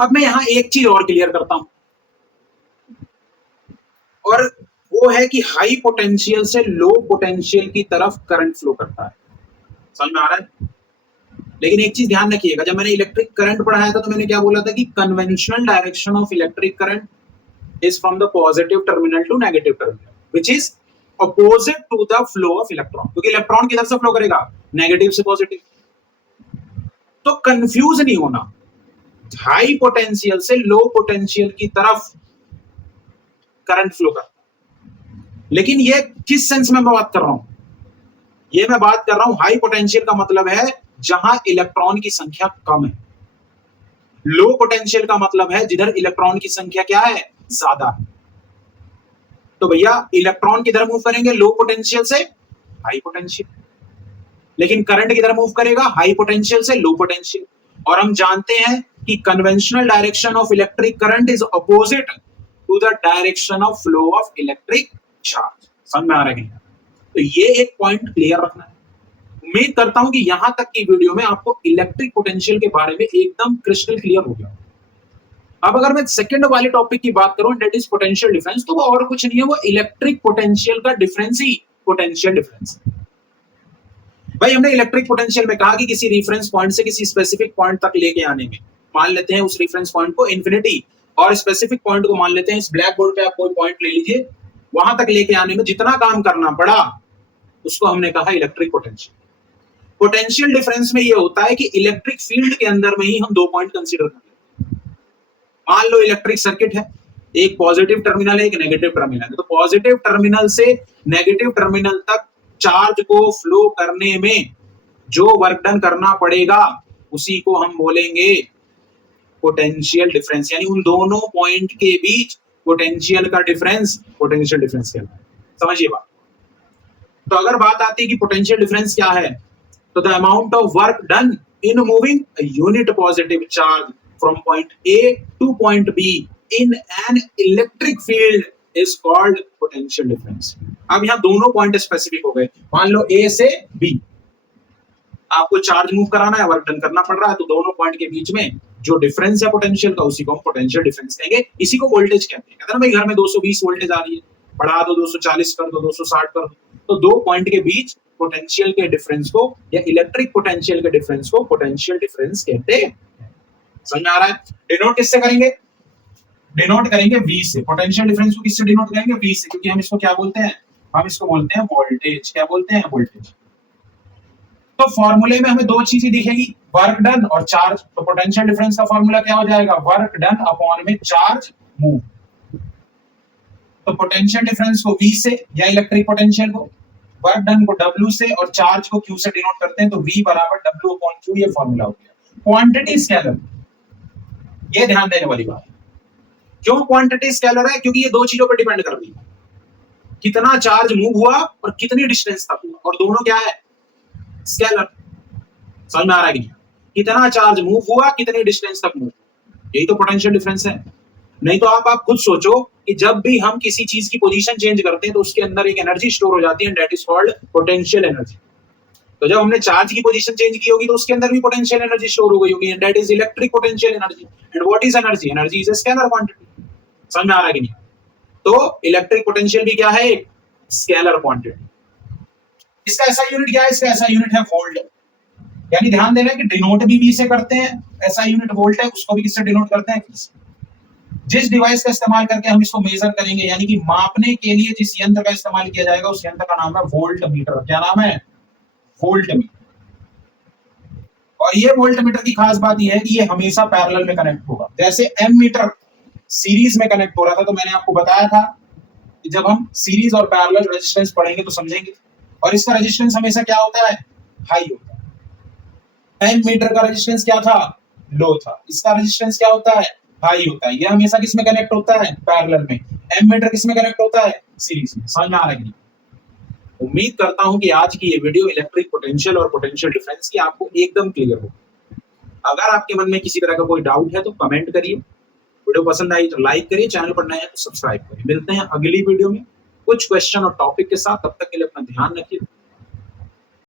अब मैं यहां एक चीज और क्लियर करता हूं, और वो है कि हाई पोटेंशियल से लो पोटेंशियल की तरफ करंट फ्लो करता है। समझ में आ रहा है? लेकिन एक चीज ध्यान रखिएगा, जब मैंने इलेक्ट्रिक करंट पढ़ाया था तो मैंने क्या बोला था कि conventional direction of electric current is from the positive terminal to negative terminal, which is opposite to the flow of electron, क्योंकि इलेक्ट्रॉन किधर से फ्लो करेगा? नेगेटिव से पॉजिटिव। तो कंफ्यूज नहीं होना, हाई पोटेंशियल से लो पोटेंशियल की तरफ करंट फ्लो करता है। लेकिन ये किस सेंस में मैं बात कर रहा हूं? ये मैं बात कर रहा हूं हाई पोटेंशियल का मतलब है जहां इलेक्ट्रॉन की संख्या कम है। लो पोटेंशियल का मतलब है जिधर इलेक्ट्रॉन की संख्या क्या है? ज्यादा है। तो भैया इलेक्ट्रॉन किधर मूव करेंगे? लो पोटेंशियल से हाई पोटेंशियल। लेकिन करंट किधर मूव करेगा? हाई पोटेंशियल से लो पोटेंशियल। और हम जानते हैं कि conventional direction of electric current is opposite to the direction of flow of electric charge. समझ में आ रहा है? तो ये एक पॉइंट क्लियर रखना है। उम्मीद करता हूं कि यहां तक की वीडियो में आपको इलेक्ट्रिक पोटेंशियल के बारे में एकदम क्रिस्टल क्लियर हो गया। अब अगर मैं सेकंड वाले टॉपिक की बात करूं, दैट इज पोटेंशियल डिफरेंस, तो वो और कुछ नहीं है, वो इलेक्ट्रिक पोटेंशियल का डिफरेंस ही पोटेंशियल डिफरेंस। भाई हमने इलेक्ट्रिक पोटेंशियल में कहा कि किसी रेफरेंस पॉइंट से किसी स्पेसिफिक पॉइंट तक लेके आने में, मान लेते हैं उस रेफरेंस पॉइंट को इन्फिनिटी, और स्पेसिफिक पॉइंट को मान लेते हैं, इस ब्लैक बोर्ड पे आप कोई पॉइंट ले लीजिए, वहां तक लेके आने में जितना काम करना पड़ा उसको हमने कहा इलेक्ट्रिक पोटेंशियल। पोटेंशियल डिफरेंस में ये होता है कि इलेक्ट्रिक फील्ड के अंदर में ही हम दो पॉइंट कंसीडर करते हैं। मान लो इलेक्ट्रिक सर्किट है, एक पॉजिटिव टर्मिनल है, एक नेगेटिव टर्मिनल है। तो पॉजिटिव टर्मिनल से नेगेटिव टर्मिनल तक चार्ज को फ्लो करने में जो वर्क डन करना पड़ेगा उसी को हम बोलेंगे पोटेंशियल डिफरेंस, यानी उन दोनों पॉइंट के बीच पोटेंशियल का डिफरेंस पोटेंशियल डिफरेंस कहलाता है। समझिए बात। तो अगर बात आती है कि पोटेंशियल डिफरेंस क्या है, तो the amount of work done in moving a unit positive charge from point A two point be in an electric field is called potential difference. अब यहां दोनों पॉइंट स्पेसिफिक हो गए। मान लो ए से बी आपको चार्ज मूव कराना है, वर्क डन करना पड़ रहा है, तो दोनों पॉइंट के बीच में जो डिफरेंस है पोटेंशियल का, उसी को हम पोटेंशियल डिफरेंस कहेंगे। इसी को वोल्टेज कहते हैं। कहते हैं ना भाई घर में 220 वोल्टेज आ रही है, बढ़ा दो 240 कर दो, 260 कर दो, तो दो पॉइंट के बीच पोटेंशियल के डिफरेंस को या इलेक्ट्रिक पोटेंशियल के डिफरेंस को पोटेंशियल डिफरेंस कहते हैं। समझ में आ रहा है? डिनोट किससे करेंगे? डिनोट करेंगे V से। पोटेंशियल डिफरेंस को किससे डिनोट करेंगे? V से, क्योंकि हम इसको क्या बोलते हैं? हम इसको बोलते हैं वोल्टेज। क्या बोलते हैं? वोल्टेज। तो फॉर्मूले में हमें दो चीजें दिखेगी, वर्क डन और चार्ज। तो पोटेंशियल डिफरेंस का फॉर्मूला क्या हो जाएगा? वर्क डन अपॉन में चार्ज मूव। तो पोटेंशियल डिफरेंस को V से या इलेक्ट्रिक पोटेंशियल को, वर्क डन को W से और चार्ज को Q से डिनोट करते हैं। तो V बराबर W अपॉन Q, ये फॉर्मूला हो गया। क्वांटिटी स्केलर, ये ध्यान देने वाली बात है। क्यों क्वांटिटी स्केलर है? क्योंकि ये दो चीजों पर डिपेंड कर रही है, कितना चार्ज मूव हुआ और कितनी डिस्टेंस तक हुआ, और दोनों क्या है? स्केलर। समझ में आ रहा है? कितना चार्ज मूव हुआ, कितनी डिस्टेंस तक मूव, यही तो पोटेंशियल डिफरेंस है। नहीं तो आप खुद सोचो कि जब भी हम किसी चीज की पोजीशन चेंज करते हैं तो उसके अंदर एक एनर्जी स्टोर हो जाती है, that is called potential energy. तो जब हमने चार्ज की पोजीशन चेंज की होगी तो उसके अंदर भी पोटेंशियल एनर्जी स्टोर हो गई होगी, and that is electric potential energy. And what is energy? Energy is a scalar quantity. समझ में आ रहा है कि नहीं? तो इलेक्ट्रिक पोटेंशियल भी क्या है? एक स्केलर क्वांटिटी। इसका ऐसा यूनिट क्या है? इसका ऐसा यूनिट है वोल्ट। यानी ध्यान देना कि डिनोट भी V से करते हैं, ऐसा यूनिट वोल्ट है, उसको भी किससे डिनोट करते हैं? जिस डिवाइस का इस्तेमाल करके हम इसको मेजर करेंगे, यानी कि मापने के लिए जिस यंत्र का इस्तेमाल किया जाएगा, उस यंत्र का नाम है वोल्ट मीटर। क्या नाम है? Volt meter. और ये वोल्ट मीटर की खास बात यह है कि ये हमेशा पैरेलल में कनेक्ट होगा। जैसे एम मीटर सीरीज में कनेक्ट हो रहा था, तो मैंने आपको बताया था कि जब हम सीरीज और पैरेलल रेजिस्टेंस पढ़ेंगे तो समझेंगे। और इसका रेजिस्टेंस हमेशा क्या होता है? हाई होता है। एम मीटर का रेजिस्टेंस क्या था? लो था। इसका रेजिस्टेंस क्या होता है? हाई होता है। ये हमेशा किस में कनेक्ट होता है? पैरेलल में। एम मीटर किस में कनेक्ट होता है? सीरीज में। समझ में आ रहा है? उम्मीद करता हूं कि आज की ये वीडियो इलेक्ट्रिक पोटेंशियल और पोटेंशियल डिफरेंस की आपको एकदम क्लियर हो। अगर आपके मन में किसी तरह का कोई डाउट है तो कमेंट करिए। वीडियो पसंद आई तो लाइक करिए, चैनल पर नए हैं तो सब्सक्राइब करिए। मिलते हैं अगली वीडियो में कुछ क्वेश्चन और टॉपिक के साथ। तब तक के लिए अपना ध्यान रखिए।